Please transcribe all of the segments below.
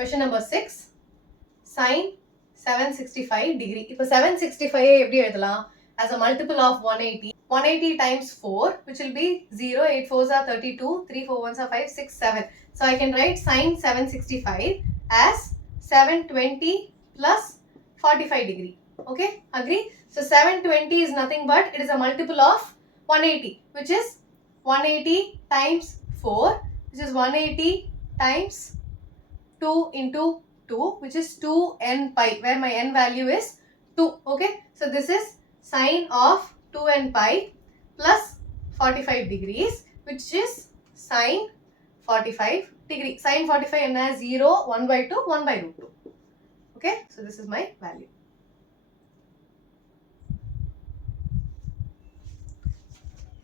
Question number 6. Sin 765 degree. இப்போ 765 எப்படி எழுதலாம்? As a multiple of 180. 180 times 4, which will be 0, 8 4s are 32, 3 4 1s are 5, 6, 7. So I can write sin 765 as 720 plus 45 degree. Okay, agree? So 720 is nothing but it is a multiple of 180, which is 180 times 4, which is 180 times 2 into 2, which is 2n pi, where my n value is 2. Okay, so this is sine of 2n pi plus 45 degrees, which is sine 45 degree. Sine 45 and 0, 1 by 2, 1 by root 2. Okay, so this is my value.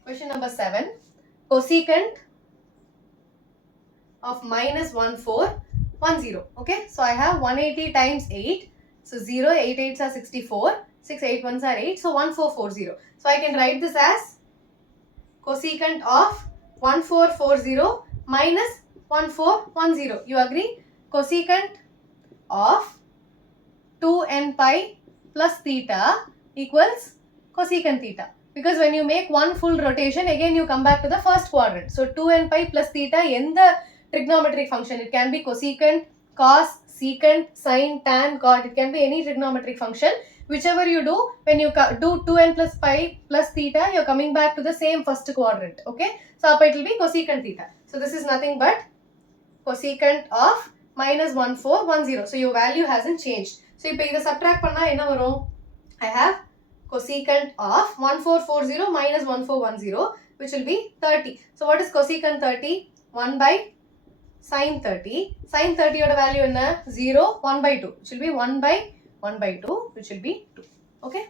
Question number 7. Cosecant of minus 1410. Okay, so I have 180 times 8. So 0, 8 8s are 64, 6 8 1s are 8, so 1440. So I can write this as cosecant of 1440 minus 1410. You agree? Cosecant of 2n pi plus theta equals cosecant theta. Because when you make one full rotation, again you come back to the first quadrant. So 2n pi plus theta in the trigonometric function, it can be cosecant, cos, secant, sine, tan, cot. It can be any trigonometric function. Whichever you do, when you do 2n plus pi plus theta, you're coming back to the same first quadrant. Okay, so it will be cosecant theta. So this is nothing but cosecant of minus 1410. So your value hasn't changed. So if you subtract panna enna varum? I have cosecant of 1440 minus 1410, which will be 30. So what is cosecant 30? 1 by sin 30. Sin 30 oda value enna? 0, 1 by 2, which will be 1 by 2, which will be 2. Okay.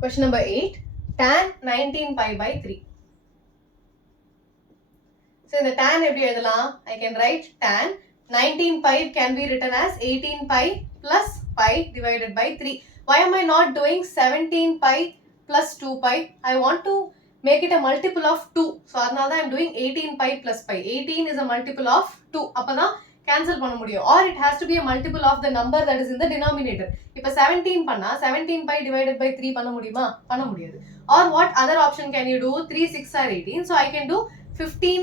Question number 8. Tan 19 pi by 3. So in the tan எப்படி எழுதலாம்? I can write tan 19 pi can be written as 18 pi plus pi divided by 3. Why am I not doing 17 pi plus 2 pi? I want to make it a multiple of 2. So அதனால தான் I am doing 18 pi plus pi. 18 is a multiple of 2. அப்பதான் cancel பண்ண முடியும். Or it has to be a multiple of the number that is in the denominator. இப்போ 17 பண்ணா 17 pi divided by 3 பண்ண முடியுமா? பண்ண முடியாது. Or what other option can you do? 3 6 are 18. So I can do 15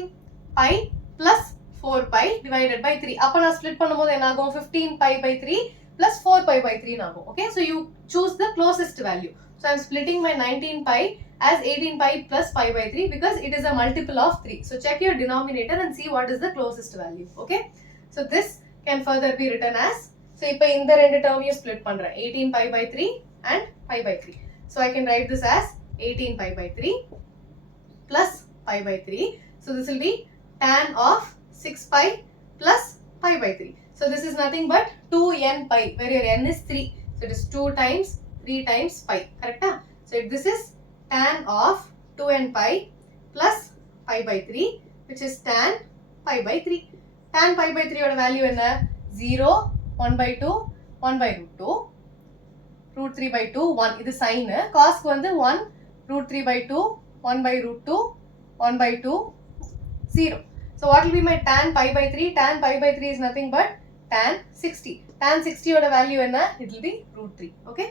pi plus 4 pi divided by 3. அப்ப நான் split பண்ணும்போது என்ன ஆகும்? 15 pi by 3 plus 4 pi by 3 ஆகும். Okay, so you choose the closest value. So I'm splitting my 19 pi as 18 pi plus pi by 3 because it is a multiple of 3. So check your denominator and see what is the closest value. Okay, so this can further be written as, so இப்போ இந்த ரெண்டு டேர்மையும் split பண்றேன், 18 pi by 3 and pi by 3. So I can write this as 18 pi by 3 plus pi by 3. So this will be tan of 6 pi plus pi by 3. So this is nothing but 2n pi, where your n is 3. So it is 2 times 3 times pi. Correct? So if this is tan of 2n pi plus pi by 3, which is tan pi by 3. Tan pi by 3 oda value enna? 0, 1 by 2, 1 by root 2, root 3 by 2, 1. This is sine. Cos ku vandu 1, root 3 by 2, 1 by root 2, 1 by 2, 0. So what will be my tan pi by 3? Tan pi by 3 is nothing but tan 60. Tan 60 oda value enna? It will be root 3. Okay.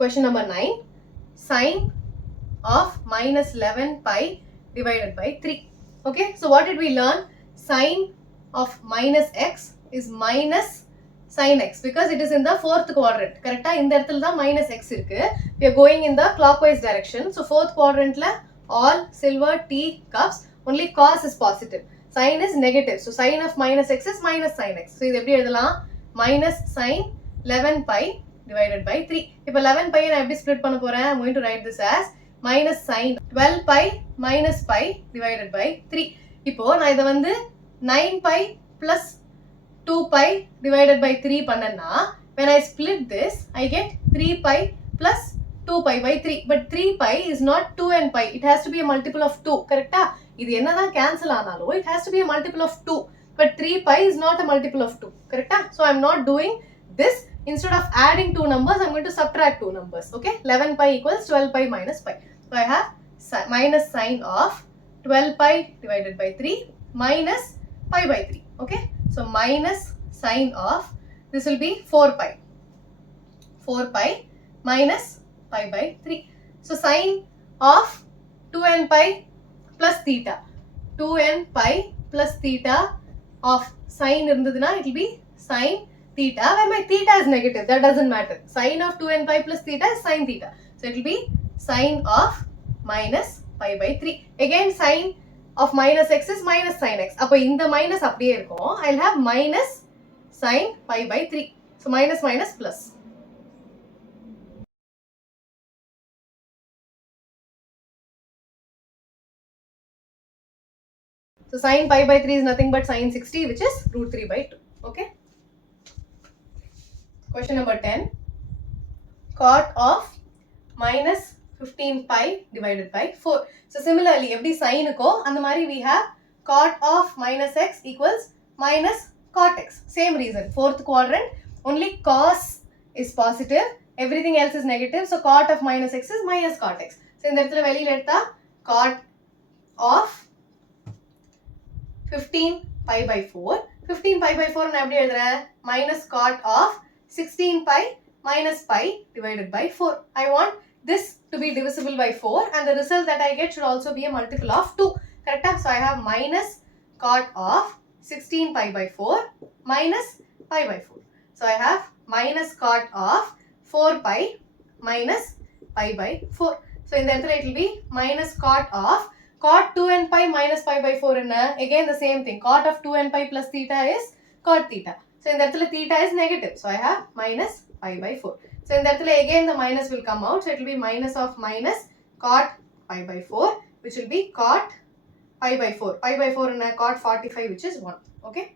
Question number 9. Sine of minus 11 pi divided by 3. Okay, so what did we learn? Sine of minus x is minus sin x because it is in the fourth quadrant. Correct? In the இடத்துல தான் minus x இருக்கு. We are going in the clockwise direction. So fourth quadrantல all silver tea cups, only cos is positive. Sin is negative. So sin of minus x is minus sin x. So இது எப்படி எழுதலாம்? Minus sin 11 pi divided by 3. இப்போ 11 pi நான் எப்படி split பண்ண போறேன்? I'm going to write this as minus sin 12 pi minus pi divided by 3. இப்போ நான் இதை வந்து 9 pi plus 2 pi divided by 3 பண்ணனா, when I split this, I get 3 pi plus 2 pi by 3. But 3 pi is not 2n pi. It has to be a multiple of 2. Correct? இது என்னதான் cancel ஆனாலும், it has to be a multiple of 2. But 3 pi is not a multiple of 2. Correct? So I'm not doing this Instead of adding two numbers, I'm going to subtract two numbers. Okay, 11 pi equals 12 pi minus pi. So I have minus sign of 12 pi divided by 3 minus pi by 3. Okay, so minus sign of, this will be 4 pi. 4 pi minus pi by 3. So sign of 2n pi plus theta. 2n pi plus theta of sine irundaduna, it will be sine theta, where my theta is negative, that doesn't matter. Sine of 2n pi plus theta is sine theta. So it will be sine of minus pi by 3. Again, sine of minus x is minus sine x. Appo inda minus அப்படியே இருக்கும். I'll have minus sine pi by 3. So minus minus plus. So sine pi by 3 is nothing but sine 60, which is root 3 by 2. Okay. Question number 10. Cot of minus 15 pi divided by 4. So similarly, every sine ko, and the mari we have cot of minus x equals minus cot x. Same reason. Fourth quadrant, only cos is positive, everything else is negative. So cot of minus x is minus cot x. So in the veliyila edutha cot of 15 pi by 4. 15 pi by 4 நான் எப்படி எழுதுறேன்? Minus cot of 16 pi minus pi divided by 4. I want this to be divisible by 4 and the result that I get should also be a multiple of 2. Correct? So I have minus cot of 16 pi by 4 minus pi by 4. So I have minus cot of 4 pi minus pi by 4. So in the answer it will be minus cot of cot 2n pi minus pi by 4 in again the same thing. Cot of 2n pi plus theta is cot theta. So in that theta is negative. So I have minus pi by 4. So in that again the minus will come out. So it will be minus of minus cot pi by 4, which will be cot pi by 4. Pi by 4 in cot 45, which is 1. Okay.